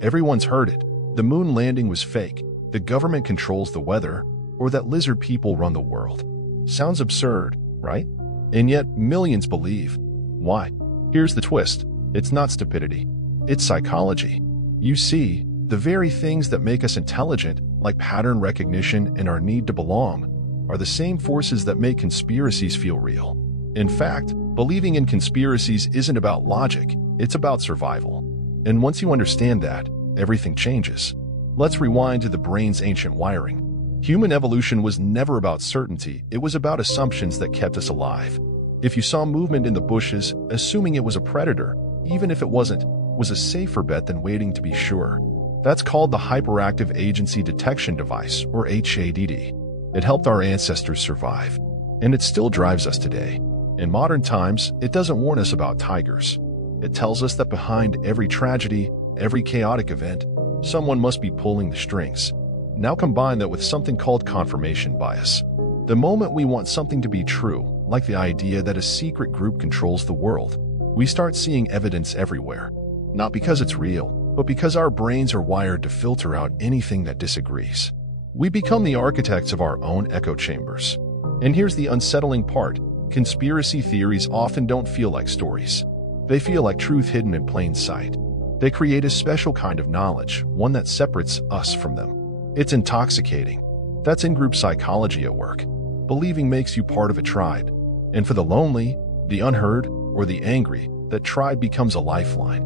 Everyone's heard it. The moon landing was fake, the government controls the weather, or that lizard people run the world. Sounds absurd, right? And yet, millions believe. Why? Here's the twist. It's not stupidity. It's psychology. You see, the very things that make us intelligent, like pattern recognition and our need to belong, are the same forces that make conspiracies feel real. In fact, believing in conspiracies isn't about logic, it's about survival. And once you understand that, everything changes. Let's rewind to the brain's ancient wiring. Human evolution was never about certainty, it was about assumptions that kept us alive. If you saw movement in the bushes, assuming it was a predator, even if it wasn't, was a safer bet than waiting to be sure. That's called the Hyperactive Agency Detection Device, or HADD. It helped our ancestors survive, and it still drives us today. In modern times, it doesn't warn us about tigers. It tells us that behind every tragedy, every chaotic event, someone must be pulling the strings. Now combine that with something called confirmation bias. The moment we want something to be true, like the idea that a secret group controls the world, we start seeing evidence everywhere. Not because it's real, but because our brains are wired to filter out anything that disagrees. We become the architects of our own echo chambers. And here's the unsettling part. Conspiracy theories often don't feel like stories. They feel like truth hidden in plain sight. They create a special kind of knowledge, one that separates us from them. It's intoxicating. That's in-group psychology at work. Believing makes you part of a tribe. And for the lonely, the unheard, or the angry, that tribe becomes a lifeline.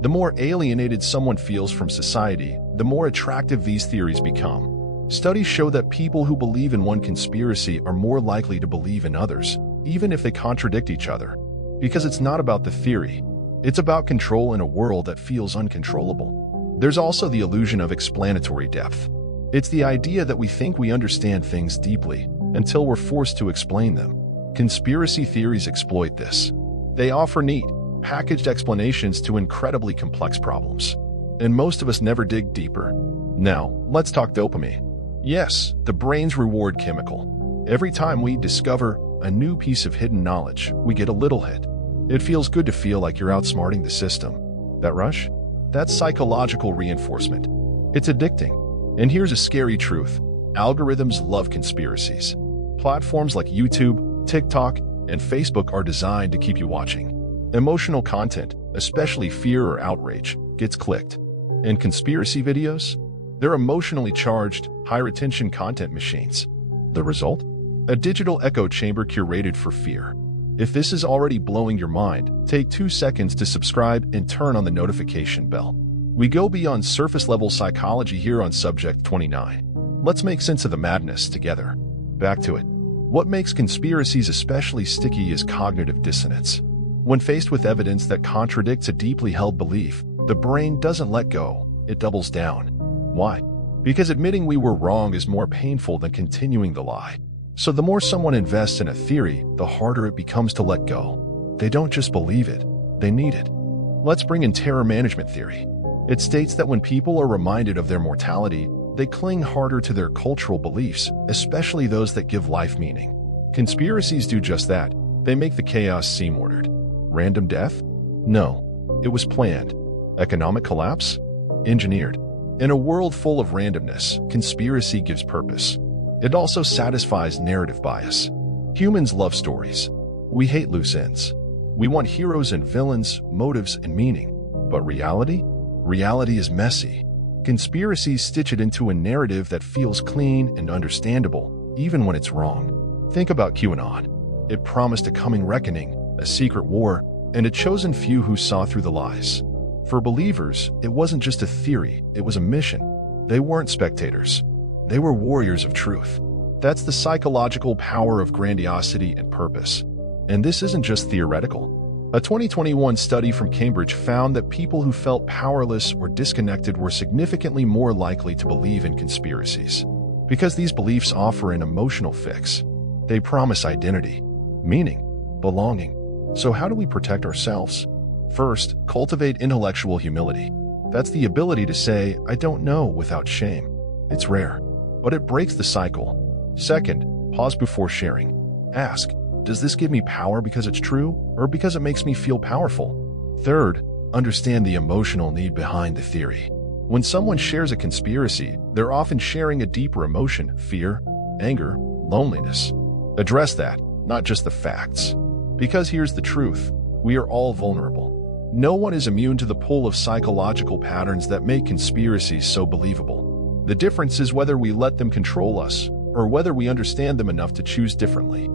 The more alienated someone feels from society, the more attractive these theories become. Studies show that people who believe in one conspiracy are more likely to believe in others, even if they contradict each other. Because it's not about the theory. It's about control in a world that feels uncontrollable. There's also the illusion of explanatory depth. It's the idea that we think we understand things deeply until we're forced to explain them. Conspiracy theories exploit this. They offer neat, packaged explanations to incredibly complex problems. And most of us never dig deeper. Now, let's talk dopamine. Yes, the brain's reward chemical. Every time we discover a new piece of hidden knowledge, we get a little hit. It feels good to feel like you're outsmarting the system. That rush? That's psychological reinforcement. It's addicting. And here's a scary truth. Algorithms love conspiracies. Platforms like YouTube, TikTok, and Facebook are designed to keep you watching. Emotional content, especially fear or outrage, gets clicked. And conspiracy videos? They're emotionally charged, high-retention content machines. The result? A digital echo chamber curated for fear. If this is already blowing your mind, take 2 seconds to subscribe and turn on the notification bell. We go beyond surface-level psychology here on Subject 29. Let's make sense of the madness together. Back to it. What makes conspiracies especially sticky is cognitive dissonance. When faced with evidence that contradicts a deeply held belief, the brain doesn't let go, it doubles down. Why? Because admitting we were wrong is more painful than continuing the lie. So the more someone invests in a theory, the harder it becomes to let go. They don't just believe it, they need it. Let's bring in terror management theory. It states that when people are reminded of their mortality, they cling harder to their cultural beliefs, especially those that give life meaning. Conspiracies do just that. They make the chaos seem ordered. Random death? No. It was planned. Economic collapse? Engineered. In a world full of randomness, conspiracy gives purpose. It also satisfies narrative bias. Humans love stories. We hate loose ends. We want heroes and villains, motives and meaning. But reality? Reality is messy. Conspiracies stitch it into a narrative that feels clean and understandable, even when it's wrong. Think about QAnon. It promised a coming reckoning, a secret war, and a chosen few who saw through the lies. For believers, it wasn't just a theory, it was a mission. They weren't spectators. They were warriors of truth. That's the psychological power of grandiosity and purpose. And this isn't just theoretical. A 2021 study from Cambridge found that people who felt powerless or disconnected were significantly more likely to believe in conspiracies. Because these beliefs offer an emotional fix. They promise identity, meaning, belonging. So how do we protect ourselves? First, cultivate intellectual humility. That's the ability to say, I don't know without shame. It's rare, but it breaks the cycle. Second, pause before sharing. Ask, does this give me power because it's true or because it makes me feel powerful? Third, understand the emotional need behind the theory. When someone shares a conspiracy, they're often sharing a deeper emotion: fear, anger, loneliness. Address that, not just the facts. Because here's the truth: we are all vulnerable. No one is immune to the pull of psychological patterns that make conspiracies so believable. The difference is whether we let them control us, or whether we understand them enough to choose differently.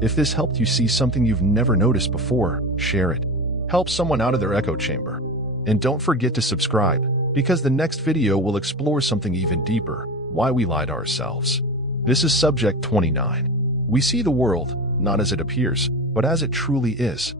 If this helped you see something you've never noticed before, share it. Help someone out of their echo chamber. And don't forget to subscribe, because the next video will explore something even deeper: why we lie to ourselves. This is Subject 29. We see the world, not as it appears, but as it truly is.